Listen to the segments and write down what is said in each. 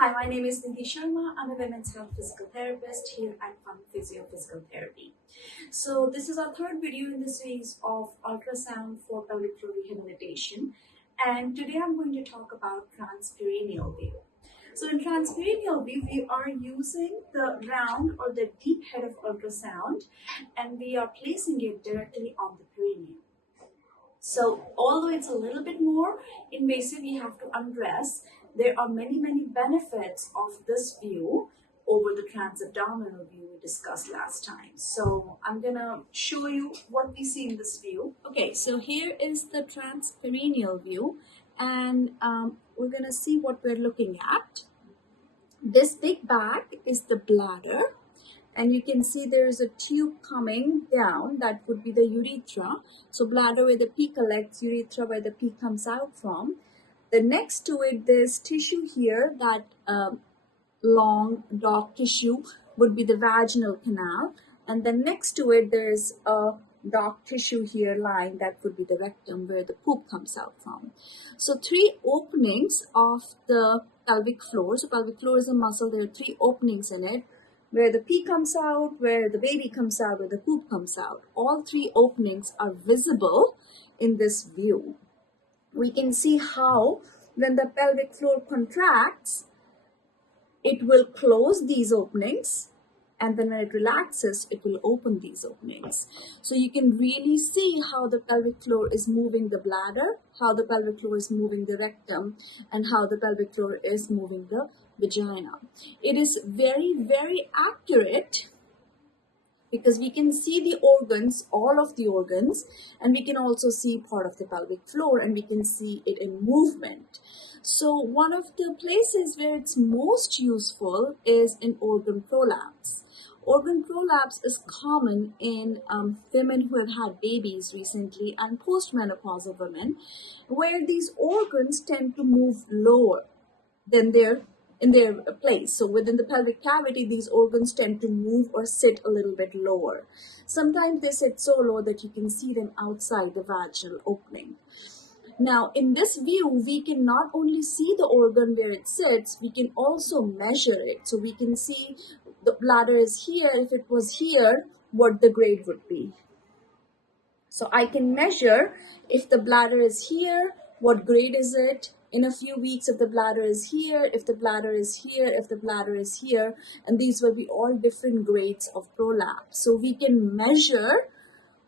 Hi, my name is Nidhi Sharma. I'm a women's health physical therapist here at FuncPhysio Physical Therapy. So this is our third video in the series of ultrasound for pelvic floor rehabilitation. And today I'm going to talk about transperineal view. So in transperineal view, we are using the round or the deep head of ultrasound, and we are placing it directly on the perineum. So although it's a little bit more invasive, you have to undress. There are many benefits of this view over the transabdominal view we discussed last time. So I'm gonna show you what we see in this view. Okay, so here is the transperineal view, and we're gonna see what we're looking at. This big bag is the bladder, and you can see there is a tube coming down. That would be the urethra. So bladder where the pee collects, urethra where the pee comes out from. The next to it, there's tissue here, that long dark tissue would be the vaginal canal. And then next to it, there's a dark tissue here lying, that would be the rectum where the poop comes out from. So three openings of the pelvic floor. So pelvic floor is a muscle. There are three openings in it, where the pee comes out, where the baby comes out, where the poop comes out. All three openings are visible in this view. We can see how when the pelvic floor contracts, it will close these openings, and then when it relaxes, it will open these openings. So you can really see how the pelvic floor is moving the bladder, how the pelvic floor is moving the rectum, and how the pelvic floor is moving the vagina. It is very accurate, because we can see the organs, all of the organs, and we can also see part of the pelvic floor, and we can see it in movement. So one of the places where it's most useful is in organ prolapse. Organ prolapse is common in women who have had babies recently and postmenopausal women, where these organs tend to move lower than in their place. So within the pelvic cavity, these organs tend to move or sit a little bit lower. Sometimes they sit so low that you can see them outside the vaginal opening. Now, in this view, we can not only see the organ where it sits, we can also measure it. So we can see the bladder is here. If it was here, what the grade would be. So I can measure if the bladder is here, what grade is it? In a few weeks, if the bladder is here, if the bladder is here, if the bladder is here, and these will be all different grades of prolapse. So we can measure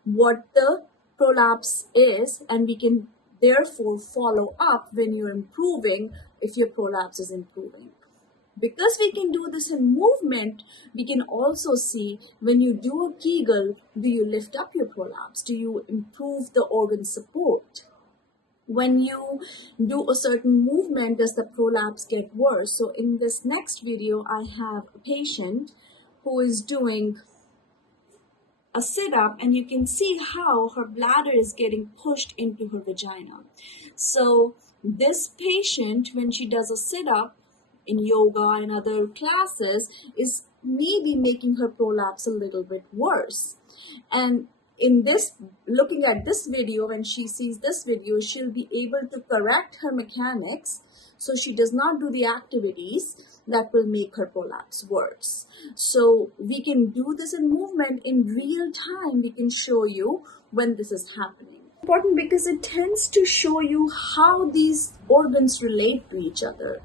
what the prolapse is, and we can therefore follow up when you're improving, if your prolapse is improving. Because we can do this in movement, we can also see when you do a Kegel, do you lift up your prolapse? Do you improve the organ support? When you do a certain movement, does the prolapse get worse? So in this next video, I have a patient who is doing a sit-up, and you can see how her bladder is getting pushed into her vagina. So this patient, when she does a sit-up in yoga and other classes, is maybe making her prolapse a little bit worse. And in this, looking at this video, when she sees this video, she'll be able to correct her mechanics so she does not do the activities that will make her prolapse worse. So we can do this in movement in real time. We can show you when this is happening. Important because it tends to show you how these organs relate to each other,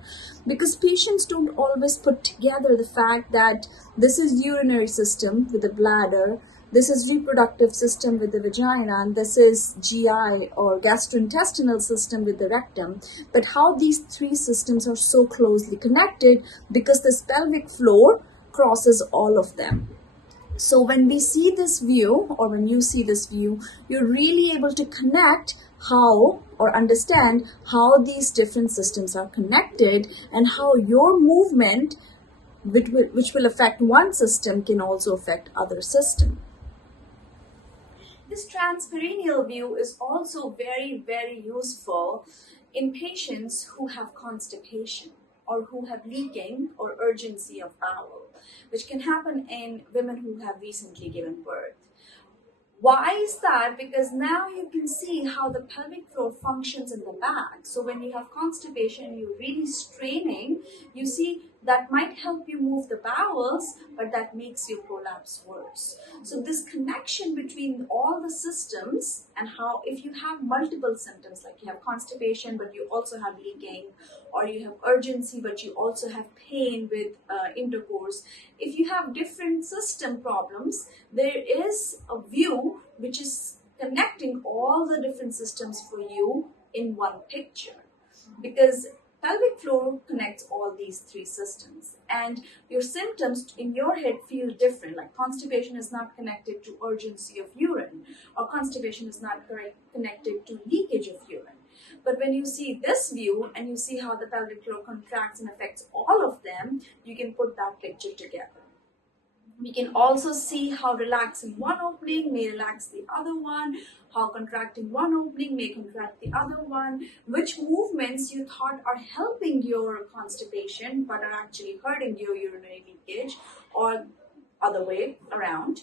because patients don't always put together the fact that this is urinary system with the bladder, this is reproductive system with the vagina, and this is GI or gastrointestinal system with the rectum. But how these three systems are so closely connected, because this pelvic floor crosses all of them. So when we see this view, or when you see this view, you're really able to connect how, or understand how these different systems are connected, and how your movement, which will affect one system, can also affect other system. This transperineal view is also very useful in patients who have constipation, or who have leaking or urgency of bowel, which can happen in women who have recently given birth. Why is that? Because now you can see how the pelvic floor functions in the back. So when you have constipation, you're really straining, you see that might help you move the bowels, but that makes your prolapse worse. So this connection between all the systems, and how if you have multiple symptoms, like you have constipation, but you also have leaking, or you have urgency, but you also have pain with intercourse. If you have different system problems, there is a view which is connecting all the different systems for you in one picture. Because pelvic floor connects all these three systems, and your symptoms in your head feel different. Like constipation is not connected to urgency of urine, or constipation is not connected to leakage of urine. But when you see this view and you see how the pelvic floor contracts and affects all of them, you can put that picture together. We can also see how relaxing one opening may relax the other one, how contracting one opening may contract the other one, which movements you thought are helping your constipation but are actually hurting your urinary leakage, or other way around.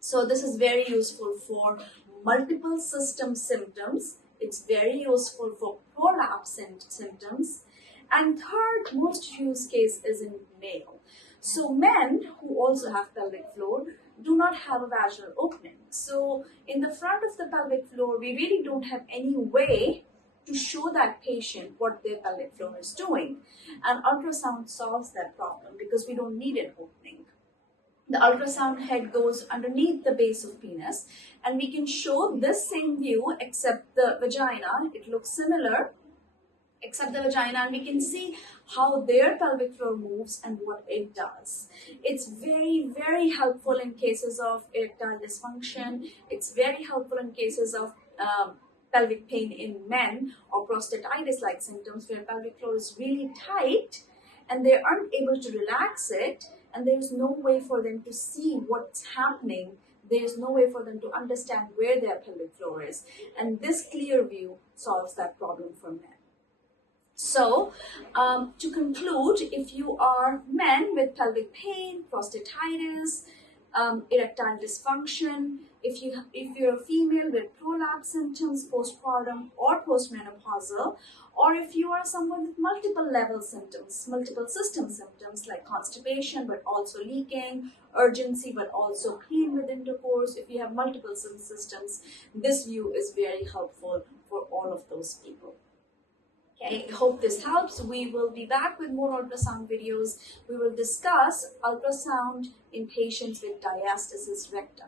So this is very useful for multiple system symptoms. It's very useful for prolapse symptoms. And third most used case is in male. So men who also have pelvic floor do not have a vaginal opening. So in the front of the pelvic floor, we really don't have any way to show that patient what their pelvic floor is doing. And ultrasound solves that problem because we don't need an opening. The ultrasound head goes underneath the base of penis, and we can show this same view except the vagina. It looks similar except the vagina, and we can see how their pelvic floor moves and what it does. It's very, very helpful in cases of erectile dysfunction. It's very helpful in cases of pelvic pain in men, or prostatitis-like symptoms where pelvic floor is really tight and they aren't able to relax it, and there's no way for them to see what's happening. There's no way for them to understand where their pelvic floor is. And this clear view solves that problem for men. So, to conclude, if you are men with pelvic pain, prostatitis, erectile dysfunction, if you're a female with prolapse symptoms, postpartum or postmenopausal, or if you are someone with multiple level symptoms, multiple system symptoms like constipation but also leaking, urgency but also pain with intercourse, if you have multiple systems, this view is very helpful for all of those people. Okay, hope this helps. We will be back with more ultrasound videos. We will discuss ultrasound in patients with diastasis recti.